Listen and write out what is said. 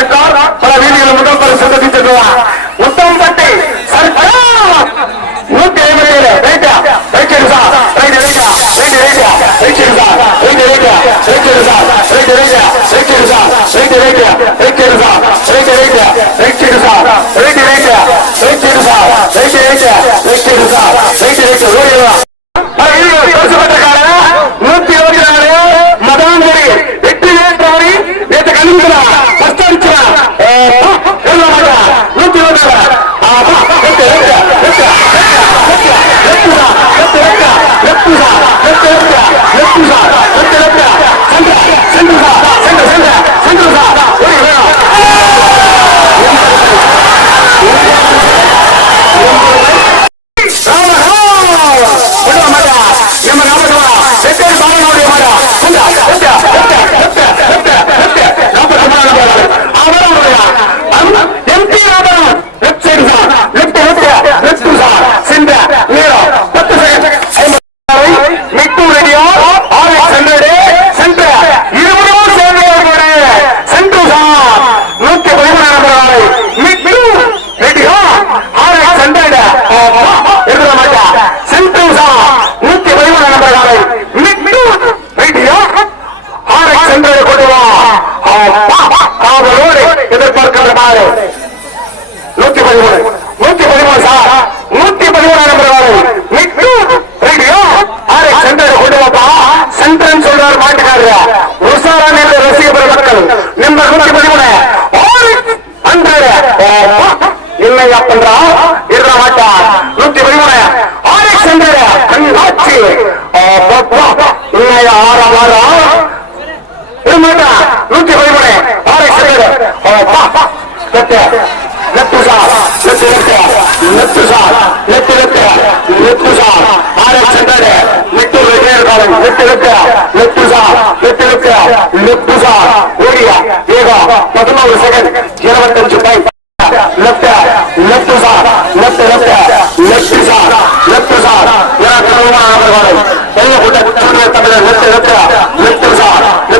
சர்க்கார் பல வீதிகளை முதல் பல பரிசு சந்தித்திருக்கிறார் முத்தம்பட்டி சர்க்கார் நூத்தி ஐம்பத்தி ஏழு ரைட்டா ரைட் எடுசா ரைட் ரைட்டா ரைட் ரைட்டா ரைட் எடுசா ரைட் ரைட்டா ரைட் எடுசா ரைட் ரைட்டா ரைட் எடுசா ரைட் ரைட்டா ரைட் எடுசா ரைட் ரைட்டா ரைட் எடுசா ரைட் ரைட்டா ரைட் எடுசா ரைட் ரைட்டா ரைட் எடுசா ரைட் ரைட்டா பதிமூணு. நூத்தி பதிமூணு சார். நூத்தி பதிமூணு நம்பர் காலை மிட்டு கொண்டு வாப்பா சென்டர்னு சொல்றாரு மாட்டுக்காரரு உசாரா நெல் ரசிக பெருமக்கள் நம்பர் நூத்தி பதிமூணு. ஆறு இல்லையா பண்றா இருக்க மாட்டா நூத்தி பதிமூணு. ஆறு சென்டர் கண்ணாச்சி. இருமாட்டா நூத்தி பதிமூணு. Centre left left sir. Left sir left left left sir ஆறு சென்டர் லெப்ட் ரிட்டையர் காலம் left left left sir left left left sir ஓடியா வேகம் பதினோரு செகண்ட் இருபத்தஞ்சு time left left sir left left left sir left sir பெரிய கூட்ட தமிழர் left left